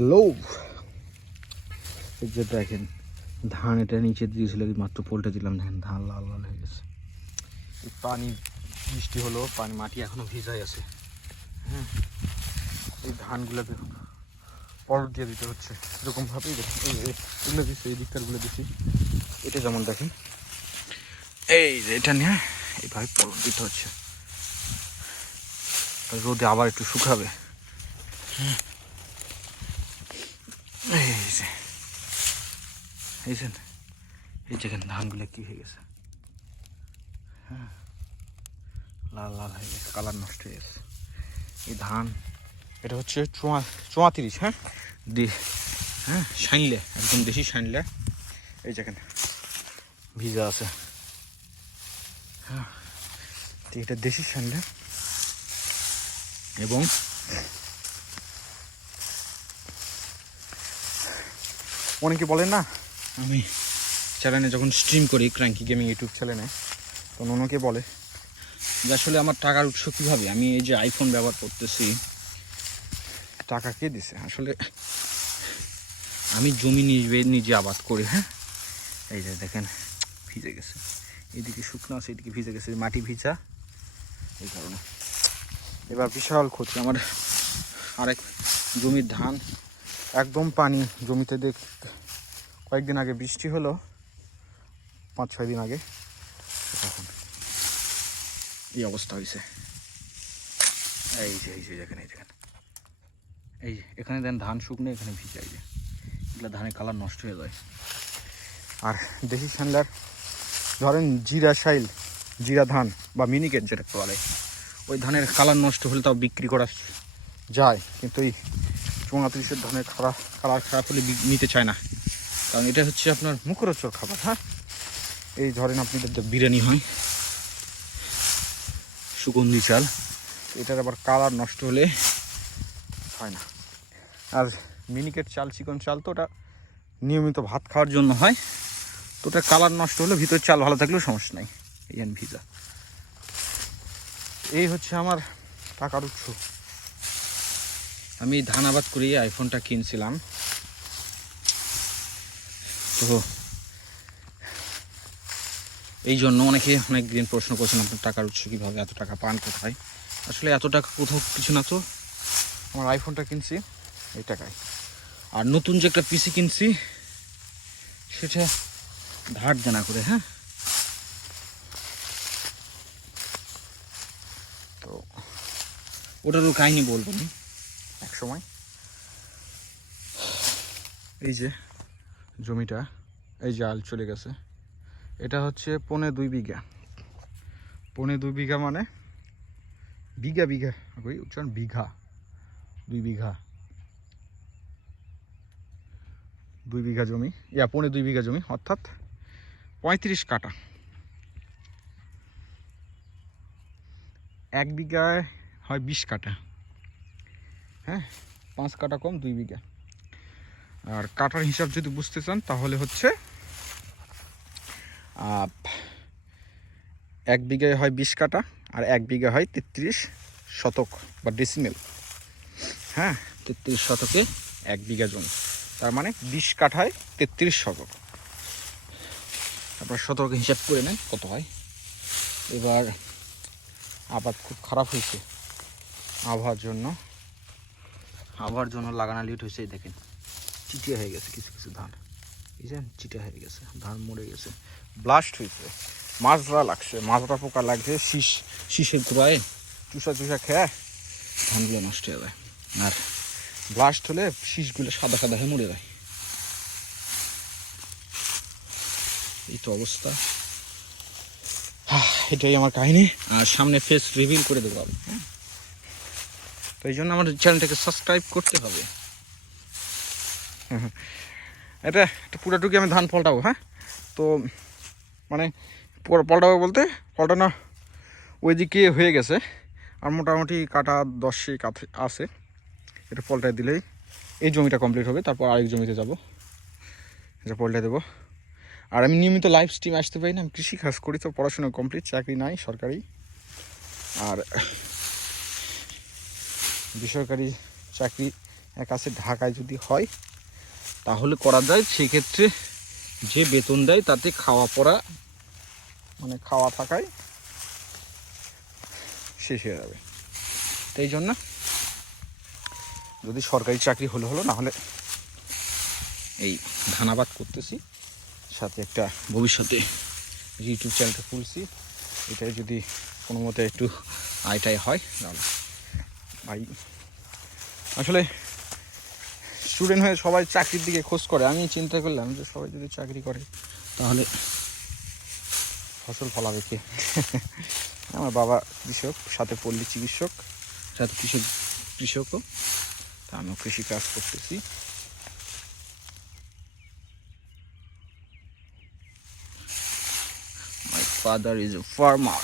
Hello. এই যে দেখেন, ধান এটা নিচে দিয়েছিল মাত্র পোলটে দিলাম। দেখেন, ধান লাল লাল হয়ে গেছে। পানি, বৃষ্টি হলো, পানি, মাটি এখনও ভিজাই আছে। হ্যাঁ এই ধানগুলোকে পলট দিয়ে দিতে হচ্ছে। এরকমভাবেই দেখেন এগুলো দিচ্ছি এই দিকটারগুলো দিচ্ছি এটা যেমন দেখেন। এই যে এটা নিয়ে এইভাবে পলট দিতে হচ্ছে। রোদে আবার একটু শুকাবে। হুম। এই যে এই যে, এই যেখানে ধানগুলো কি হয়ে গেছে? হ্যাঁ লাল লাল হয়ে গেছে, কালার নষ্ট হয়ে গেছে। এই ধান, এটা হচ্ছে চুয়া, চুয়াত্রিশ হ্যাঁ? দি হ্যাঁ সাইনলে একদম দেশি সাইনলে এই যেখানে ভিজা আছে। হ্যাঁ এটা দেশি সাইনলে এবং অনেকে বলেন না? আমি চ্যানেলে যখন স্ট্রিম করি ক্র্যাঙ্কি গেমিং ইউটিউব চ্যানেলে তখন অনেকে বলে যে আসলে আমার টাকার উৎস কীভাবে? আমি এই যে আইফোন ব্যবহার করতেছি। টাকা কে দিছে? আসলে আমি জমি নিজে নিজে আবাদ করি হ্যাঁ? এই যে দেখেন ভিজে গেছে। এদিকে শুকনো আছে এদিকে ভিজে গেছে মাটি ভিজা। এই কারণে। এবার বিশাল ক্ষতি। আমার আরেক জমির ধান একদম পানি জমিতে দেখ, কয়েকদিন আগে বৃষ্টি হলো, পাঁচ ছয় দিন আগে। তখন এই অবস্থা হয়েছে এই যে এই যে দেখেন এই দেখেন এই যে, এখানে দেন ধান শুকনো, এখানে ভিজে যে। এগুলো ধানের কালার নষ্ট হয়ে যায়। আর দেশি ঠান্ডার ধরেন জিরা শাইল, জিরা ধান বা মিনিকেট যেটা বলে, ওই ধানের কালার নষ্ট হলে তাও বিক্রি করা যায়। কিন্তু এই চুয়াত্রিশের ধরনের খারাপ কালার খারাপ হলে নিতে চায় না। কারণ এটা হচ্ছে আপনার মুখরোচক খাবার হ্যাঁ? এই ধরেন আপনাদের যে বিরিয়ানি হয়, সুগন্ধি চাল, এটার আবার কালার নষ্ট হলে হয় না। আর মিনিকেট চাল, চিকন চাল তো ওটা নিয়মিত ভাত খাওয়ার জন্য হয়। তো ওটা কালার নষ্ট হলে ভিতর চাল ভালো থাকলেও সমস্যা নাই, এই ভিজা এই হচ্ছে আমার টাকার উৎস। আমি ধান আবাদ করি আইফোনটা কিনছিলাম। তো এই জন্য অনেকে অনেক দিন প্রশ্ন করছেন, আপনার টাকার উৎস কীভাবে, এত টাকা পান কোথায়? আসলে এত টাকা কোথাও কিছু না তো। আমার আইফোনটা কিনছি, এই টাকায়। আর নতুন যে একটা পিসি কিনছি, সেটা ধার দেনা করে হ্যাঁ? তো ওটারও কাহিনি বলব না। সময়। এই যে জমিটা, এই যে আল চলে গেছে। এটা হচ্ছে পনে দুই বিঘা। পনে দুই বিঘা মানে বিঘা বিঘা, ওই উচ্চারণ বিঘা, দুই বিঘা। দুই বিঘা জমি, ইয়া, পনে দুই বিঘা জমি, অর্থাৎ পঁয়ত্রিশ কাটা এক বিঘায় হয় বিশ কাটা হ্যাঁ পাঁচ কাটা কম, দুই বিঘা। আর কাটার হিসাব যদি বুঝতে চান, তাহলে হচ্ছে এক বিঘায় হয় বিশ কাটা আর এক বিঘা হয় তেত্রিশ শতক বা ডেসিমেল হ্যাঁ তেত্রিশ শতকে এক বিঘা জমি। তার মানে বিশ কাঠায় তেত্রিশ শতক। আপনার শতক হিসাব করে নেন, কত হয়? এবার আবাদ খুব খারাপ হয়েছে। আবহাওয়ার জন্য আবহাওয়ার জন্য লাগানো লিট হয়েছে দেখেন চিটিয়া হয়ে গেছে কিছু কিছু ধান। বুঝছেন চিটিয়া হয়ে গেছে ধান মরে গেছে। ব্লাস্ট হয়েছে মাছরা লাগছে মাছরা পোকা লাগছে শীষ শীষের গোড়ায় চুষা চুষা খেয়ে ধানগুলো নষ্ট হয়ে যায়। আর ব্লাস্ট হলে শীষগুলো সাদা সাদা হয়ে মরে যায়। এই তো অবস্থা। আহ, এটাই আমার কাহিনী। আর সামনে ফেস রিভিল করে দেবো আমি হ্যাঁ? তো এই জন্য আমার চ্যানেলটাকে সাবস্ক্রাইব করতে হবে। এটা পুরোটুকু আমি ধান পাল্টাবো হ্যাঁ? তো মানে পাল্টাবো বলতে পাল্টানো ওইদিকে হয়ে গেছে। আর মোটামুটি কাটা দশে কাছে আছে। এটা পল্টায় দিলেই এই জমিটা কমপ্লিট হবে, তারপর আরেক জমিতে যাব। এটা পল্টায় দেবো। আর আমি নিয়মিত লাইভ স্ট্রিম আসতে পারি না, আমি কৃষি কাজ করি, তো পড়াশোনা কমপ্লিট চাকরি নাই, সরকারি। আর বেসরকারি চাকরি এক আছে ঢাকায় যদি হয়, তাহলে করা যায়। সেক্ষেত্রে যে বেতন দেয়, তাতে খাওয়া পড়া মানে খাওয়া থাকায় শেষ হয়ে যাবে। তাই জন্য যদি সরকারি চাকরি হলে হলো, না হলে এই ধানাবাদ করতেছি। সাথে একটা ভবিষ্যতে ইউটিউব চ্যানেলটা খুলছি। এটাই যদি কোনো মতে একটু আয়টাই হয়, তাহলে ভাই। আসলে স্টুডেন্ট হয়ে সবাই চাকরির দিকে খোঁজ করে। আমি চিন্তা করলাম যে সবাই যদি চাকরি করে, তাহলে ফসল ফলাবে কে? আমার বাবা কৃষক, সাথে পল্লী চিকিৎসক, সাথে কৃষক কৃষকও। তা আমিও কৃষি কাজ করতেছি। My father is a farmer.